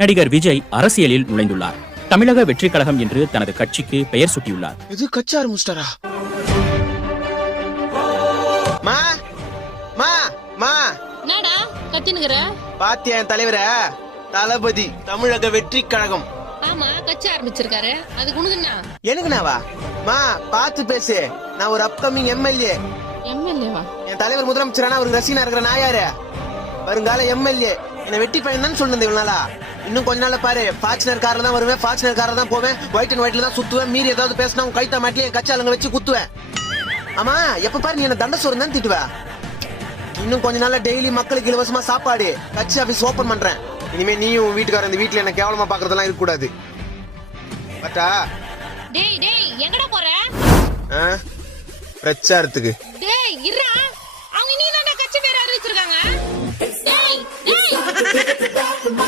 நடிகர் விஜய் அரசியலில் நுழைந்துள்ளார். தமிழக வெற்றிக் கழகம் என்று தனது கட்சிக்கு பெயர் சூட்டியுள்ளார். இது கட்சி ஆரம்பிச்சிட்டாரா? மா மா மா என்னடா கத்தினுங்கற? பாத்தியா என் தலைவர? தளபதி தமிழக வெற்றி கழகம். ஆமா கட்சி ஆரம்பிச்சிருக்காரு. அதுக்கு உனக்குன்னா? எனக்குனாவா? மா பாத்து பேசு. நான் ஒரு அப்கமிங் எம்எல்ஏ. எம்எல்ஏவா? என் தலைவர் முதலமைச்சரானா அவருக்கு ரசிகனா இருக்கிற நான் யாரு? வருங்கால எம்எல்ஏ. என்ன வெட்டி பையன் தான் சொன்னது இவ்வளவு நாளா. இன்னும் கொஞ்ச நாள்ல பாரு, ஃபார்ச்சுனர் கார்ல தான் வருவேன், ஃபார்ச்சுனர் கார்ல தான் போவேன், ஒயிட் அண்ட் ஒயிட்ல தான் சுத்துவேன். மீறி ஏதாவது பேசினா உன் கைத்தா மாட்டிலே என் கட்சி ஆளுங்க வச்சு குத்துவேன். ஆமா எப்ப பாரு நீ என்ன தண்ட சோறு தான் திட்டுவ. இன்னும் கொஞ்ச நாள்ல டெய்லி மக்களுக்கு இலவசமா சாப்பாடு, கட்சி ஆபீஸ் ஓபன் பண்றேன். இனிமே நீயும் வீட்டுக்காரர் இந்த வீட்டுல என்ன கேவலமா பாக்குறதெல்லாம் இருக்க கூடாது. பட்டா டேய் டேய் எங்கடா போற? பிரச்சாரத்துக்கு. டேய் இருடா. அவங்க நீ தான கட்சி பேர் அறிவிச்சிருக்காங்க. டேய் டேய்